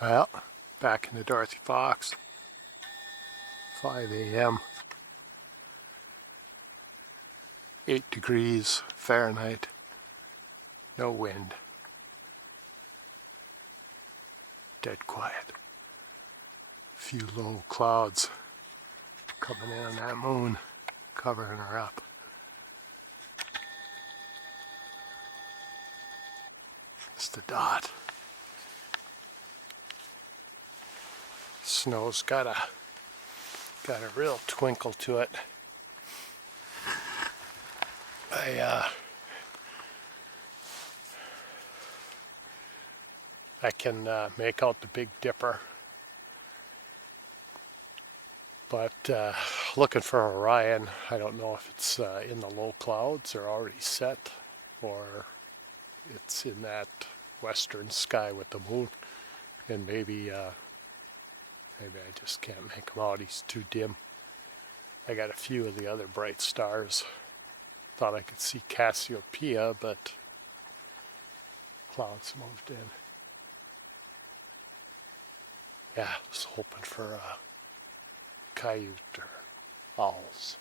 Well, back in the Dorothy Fox, 5 a.m., 8 degrees Fahrenheit, no wind, dead quiet. Few low clouds coming in on that moon, covering her up. Just a dot. Snow's got a real twinkle to it. I can make out the Big Dipper, but looking for Orion, I don't know if it's in the low clouds or already set, or it's in that western sky with the moon, and maybe I just can't make him out. He's too dim. I got a few of the other bright stars. Thought I could see Cassiopeia, but clouds moved in. Yeah, I was hoping for a coyote or owls.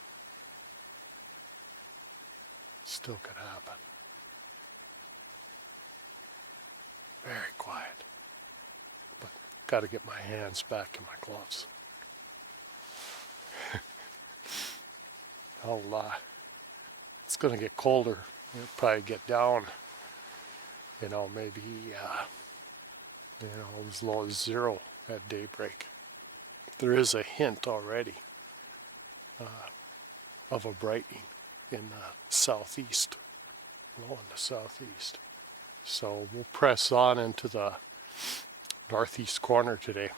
Still could happen. Very quiet. But got to get my hands back in my gloves. It's going to get colder. It'll probably get down, maybe, as low as 0 at daybreak. There is a hint already of a brightening in the southeast, low in the southeast. So we'll press on into the northeast corner today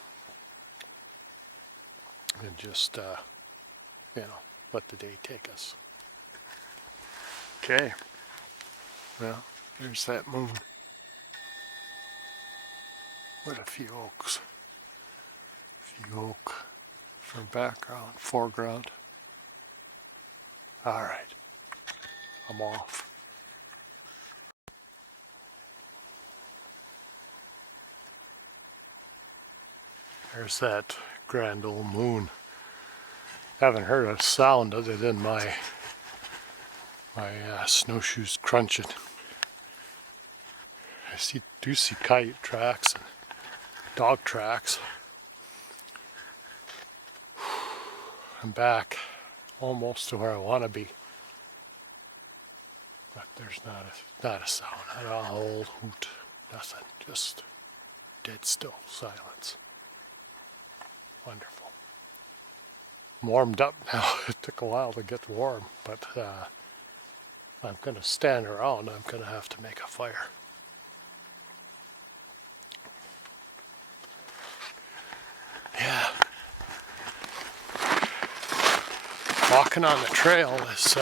and just, let the day take us. Okay, well, there's that moon with a few oaks. A few oak from background, foreground. All right, I'm off. There's that grand old moon. Haven't heard a sound other than my snowshoes crunching. I do see coyote tracks and dog tracks. I'm back almost to where I want to be, but there's not a sound, not a old hoot, nothing, just dead still silence. Wonderful. I'm warmed up now. It took a while to get warm, but I'm going to stand around. I'm going to have to make a fire. Yeah. Walking on the trail is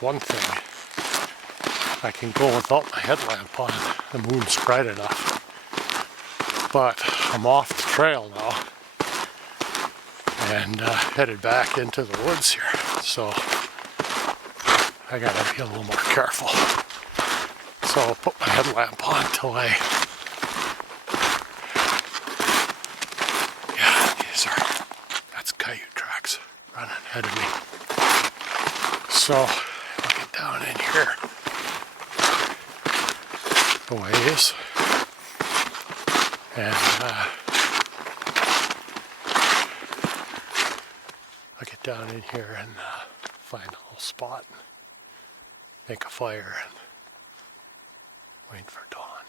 one thing. I can go without my headlamp on. The moon's bright enough. But I'm off the trail now and headed back into the woods here. So I gotta be a little more careful. So I'll put my headlamp on till that's coyote tracks running ahead of me. So I'll get down in here a ways and I'll get down in here and find a little spot and make a fire and wait for dawn.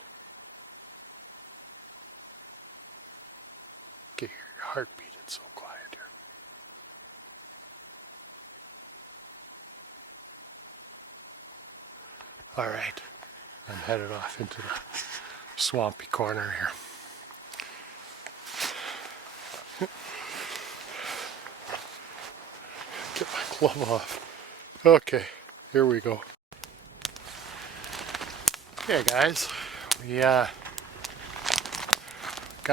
Get your heartbeat, it's so quiet here. All right, I'm headed off into the swampy corner here. Get my glove off. Okay, here we go. Okay guys, we got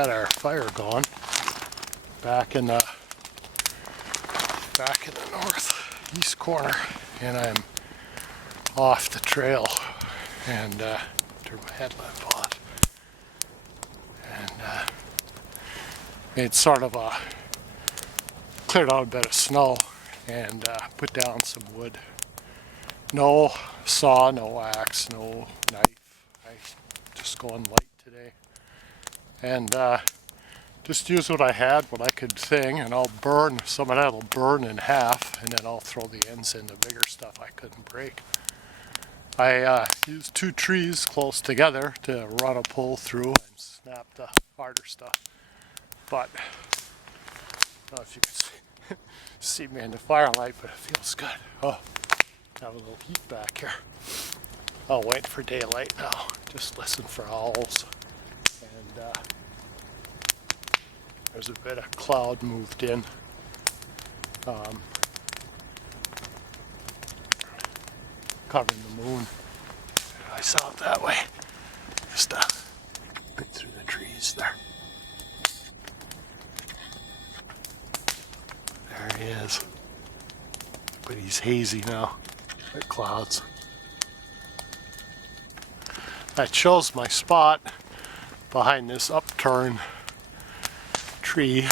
our fire going back in the northeast corner, and I'm off the trail and turn my headlamp off. And made sort of a, cleared out a bit of snow and put down some wood. No saw, no axe, no knife. I just going light today. And just use what I had, what I could thing, and I'll burn, some of that will burn in half, and then I'll throw the ends into bigger stuff I couldn't break. I used 2 trees close together to run a pole through and snap the harder stuff. But, I don't know if you can see me in the firelight, but it feels good. Oh, have a little heat back here. I'll wait for daylight now. Just listen for owls. And there's a bit of cloud moved in. Covering the moon. I saw it that way. Just bit through the trees there. There he is. But he's hazy now. The clouds. I chose my spot behind this upturned tree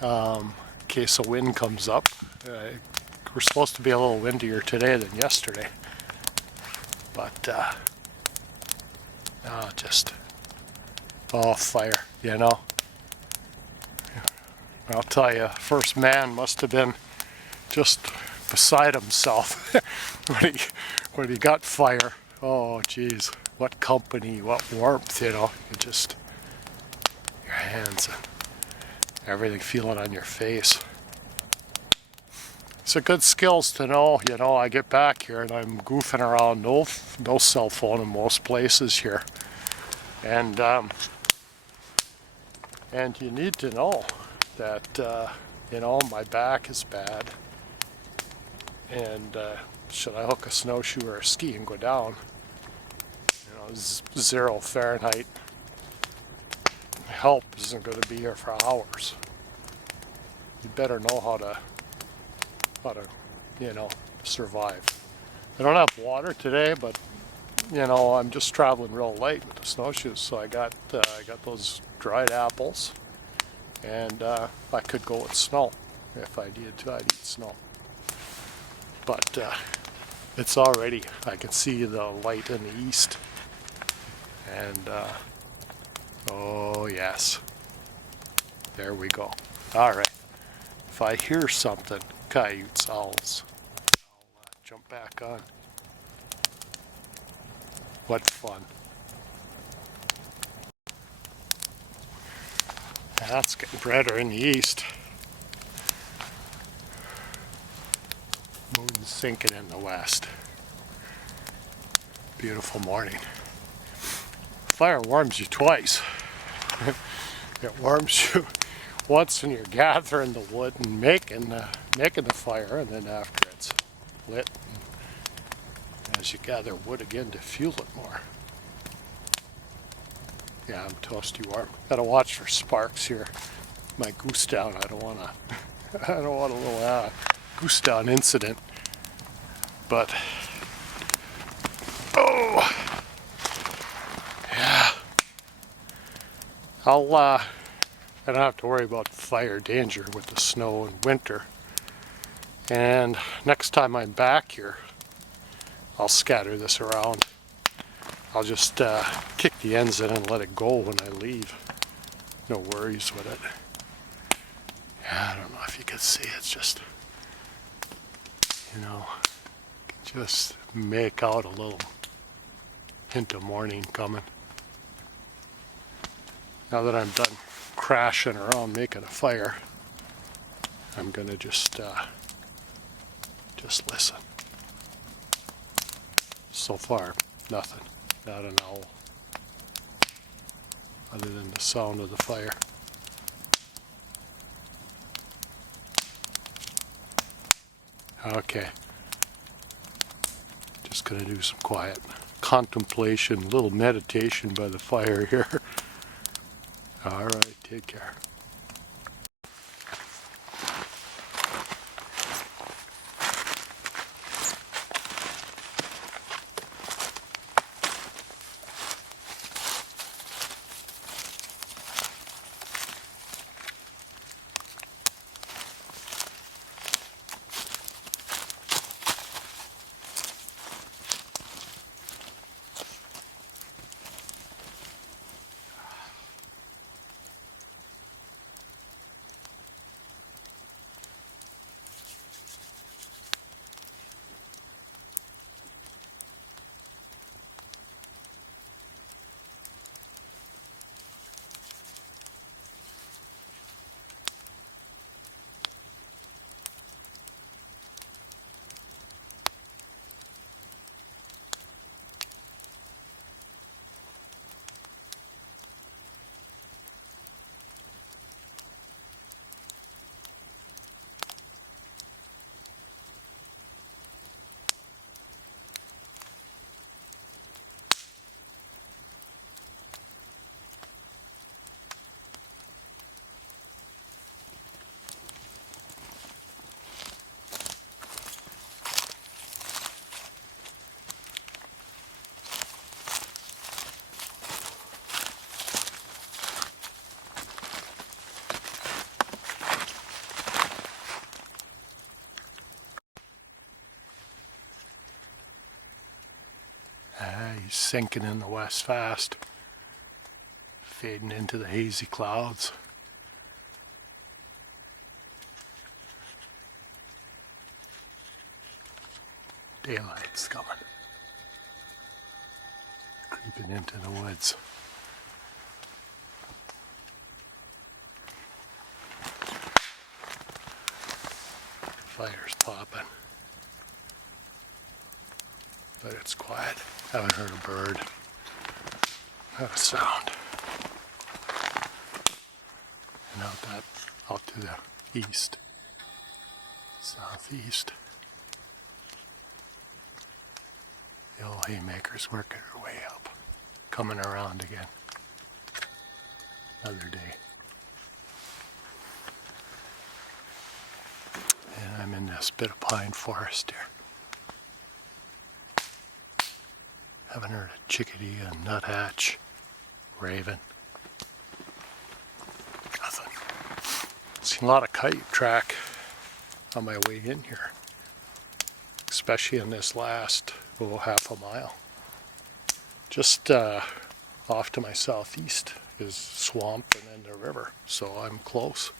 in case a wind comes up. We're supposed to be a little windier today than yesterday. But, no, just, oh, fire, you know. I'll tell you, first man must have been just beside himself when he got fire. Oh, geez, what company, what warmth, you know. You just, your hands and everything, feel it on your face. It's a good skills to know, you know. I get back here and I'm goofing around, no cell phone in most places here. And you need to know that, you know, my back is bad. And should I hook a snowshoe or a ski and go down, you know, 0 Fahrenheit, help isn't going to be here for hours. You better know how to, you know, survive. I don't have water today, but, you know, I'm just traveling real light with the snowshoes, so I got those dried apples, and I could go with snow. If I needed to, I'd eat snow. But it's already, I can see the light in the east, and oh yes, there we go. All right, if I hear something, coyotes, owls, I'll jump back on. What fun. That's getting brighter in the east. Moon's sinking in the west. Beautiful morning. Fire warms you twice. It warms you once when you're gathering the wood and making the fire, and then after it's lit, and as you gather wood again to fuel it more. Yeah, I'm toasty warm. Gotta watch for sparks here. My goose down. I don't want a little goose down incident. But oh yeah, I don't have to worry about fire danger with the snow in winter. And next time I'm back here, I'll scatter this around. I'll just kick the ends in and let it go when I leave. No worries with it. Yeah, I don't know if you can see, it's just, you know, just make out a little hint of morning coming. Now that I'm done crashing around making a fire, I'm gonna just listen. So far, nothing. Not an owl, other than the sound of the fire. Okay, just gonna do some quiet contemplation, little meditation by the fire here. All right, take care. He's sinking in the west fast, fading into the hazy clouds. Daylight's coming, creeping into the woods. Fire's popping, but it's quiet. Haven't heard a bird, not a sound. And out to the east, southeast, the old haymakers working their way up, coming around again. Another day. And I'm in this bit of pine forest here. Haven't heard a chickadee, a nuthatch, raven. Nothing. Seen a lot of coyote track on my way in here, especially in this last half a mile. Just off to my southeast is swamp and then the river, so I'm close.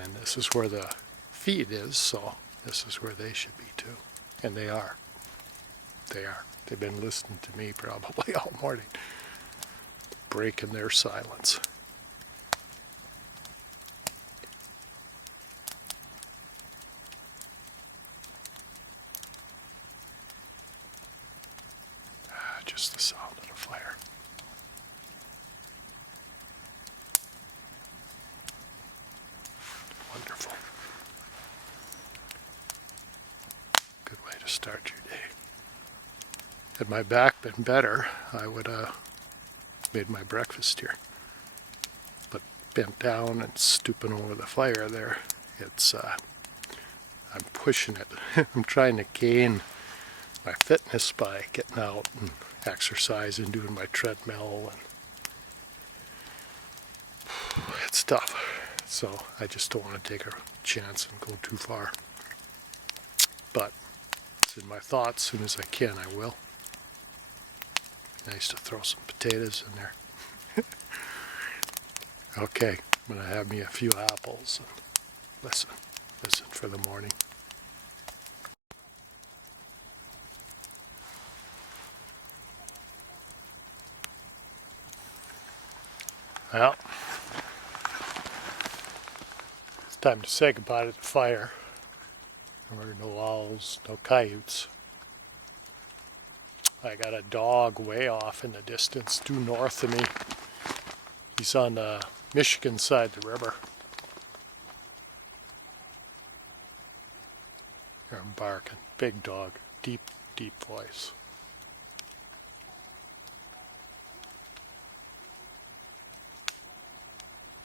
And this is where the feed is, so this is where they should be too. And they are. They are. They've been listening to me probably all morning, breaking their silence. Just the sound of the fire. Wonderful. Good way to start your day. Had my back been better, I would have made my breakfast here. But bent down and stooping over the fire there, it's I'm pushing it. I'm trying to gain my fitness by getting out and exercising, doing my treadmill, and it's tough. So I just don't want to take a chance and go too far. But it's in my thoughts. As soon as I can, I will. Nice to throw some potatoes in there. Okay, I'm going to have me a few apples and listen for the morning. Well, it's time to say goodbye to the fire. There were no owls, no coyotes. I got a dog way off in the distance, due north of me. He's on the Michigan side of the river. Hear him barking. Big dog, deep, deep voice.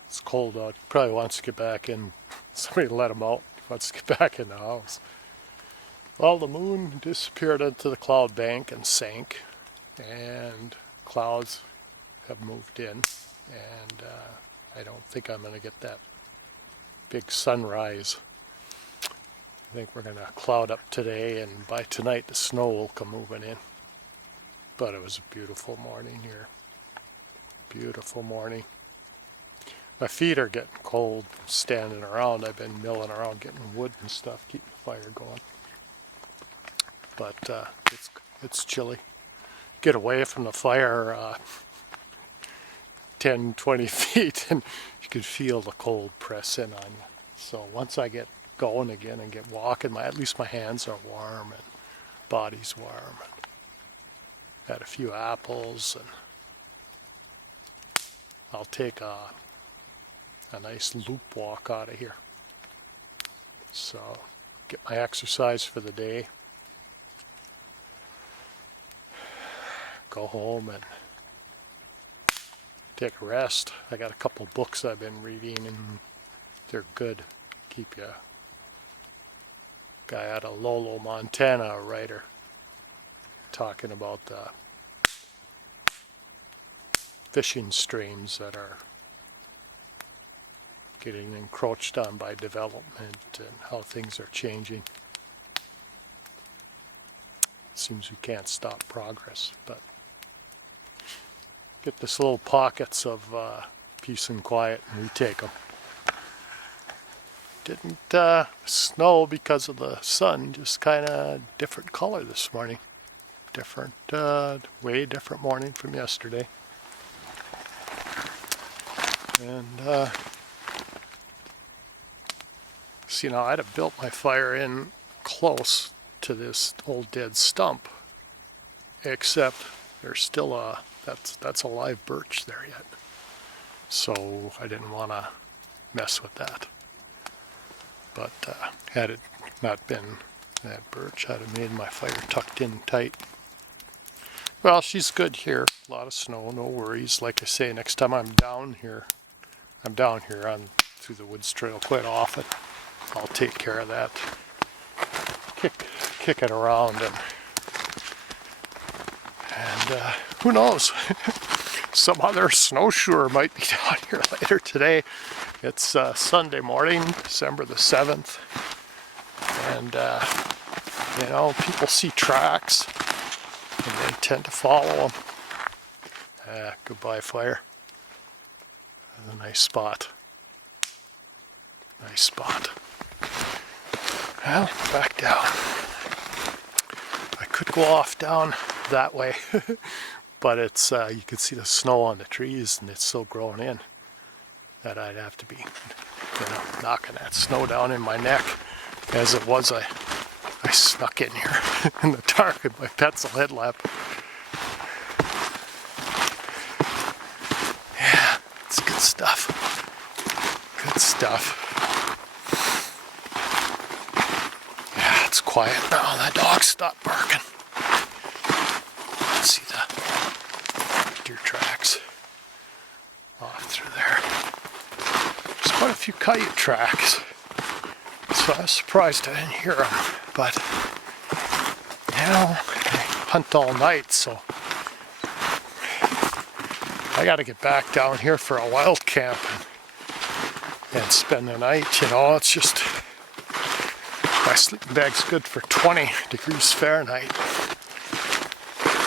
It's cold out. He probably wants to get back in. Somebody let him out. He wants to get back in the house. Well, the moon disappeared into the cloud bank and sank, and clouds have moved in, and I don't think I'm going to get that big sunrise. I think we're going to cloud up today, and by tonight the snow will come moving in. But it was a beautiful morning here. Beautiful morning. My feet are getting cold standing around. I've been milling around getting wood and stuff, keeping the fire going. But it's chilly. Get away from the fire 10, 20 feet and you can feel the cold press in on you. So once I get going again and get walking, at least my hands are warm and body's warm. Had a few apples, and I'll take a nice loop walk out of here. So get my exercise for the day. Go home and take a rest. I got a couple books I've been reading, and they're good. Keep you. Guy out of Lolo, Montana, a writer, talking about the fishing streams that are getting encroached on by development and how things are changing. seems we can't stop progress, but get this little pockets of peace and quiet and retake them. Didn't snow because of the sun, just kind of different color this morning. Different, way different morning from yesterday. And see, now I'd have built my fire in close to this old dead stump, except there's still that's a live birch there yet. So I didn't want to mess with that. But had it not been that birch, I'd have made my fire tucked in tight. Well, she's good here. A lot of snow, no worries. Like I say, next time I'm down here on through the woods trail quite often. I'll take care of that. Kick it around and who knows? Some other snowshoer might be down here later today. It's Sunday morning, December the 7th, and you know, people see tracks and they tend to follow them. Goodbye, fire. That's a nice spot. Nice spot. Well, back down. I could go off down that way, but it's you can see the snow on the trees and it's so grown in that I'd have to be, you know, knocking that snow down in my neck. As it was, I snuck in here in the dark with my pencil headlamp. Yeah, it's good stuff. Good stuff. Yeah, it's quiet now. The dogs stopped barking. See the deer tracks off through there. There's quite a few coyote tracks, so I was surprised I didn't hear them. But you know, I hunt all night, so I got to get back down here for a wild camp and spend the night. You know, it's just my sleeping bag's good for 20 degrees Fahrenheit.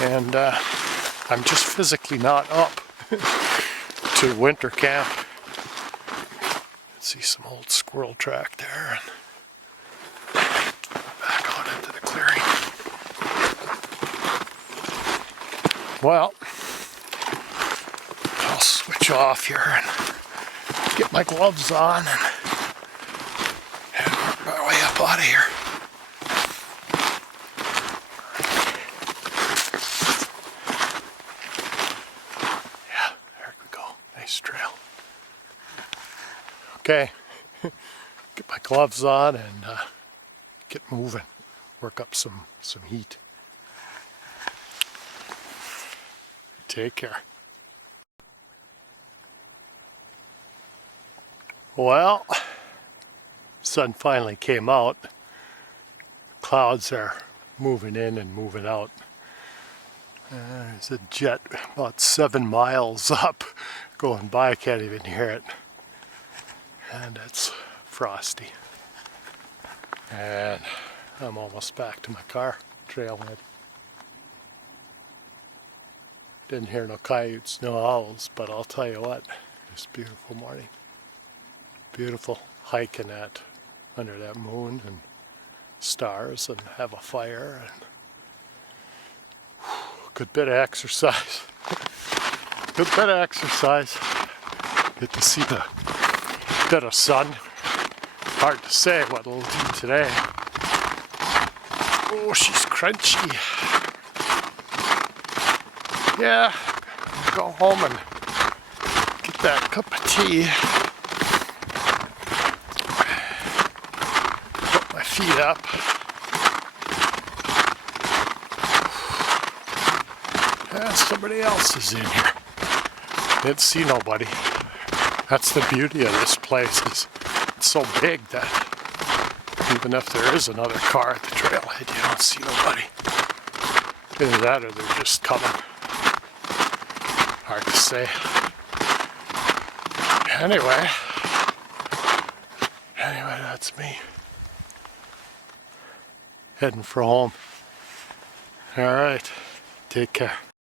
And I'm just physically not up to winter camp. See some old squirrel track there. And back out into the clearing. Well, I'll switch off here and get my gloves on and work my way up out of here. Trail. Okay, get my gloves on and get moving. Work up some heat. Take care. Well, sun finally came out. Clouds are moving in and moving out. There's a jet about 7 miles up going by. I can't even hear it. And it's frosty. And I'm almost back to my car, trailhead. Didn't hear no coyotes, no owls, but I'll tell you what, it's a beautiful morning. Beautiful hiking under that moon and stars and have a fire and good bit of exercise. Good bit of exercise. Get to see the bit of sun. Hard to say what it'll do today. Oh, she's crunchy. Yeah, go home and get that cup of tea. Put my feet up. Yeah, somebody else is in here. Didn't see nobody. That's the beauty of this place. It's so big that even if there is another car at the trailhead, you don't see nobody. Either that or they're just coming. Hard to say. Anyway, that's me. Heading for home. All right. Take care.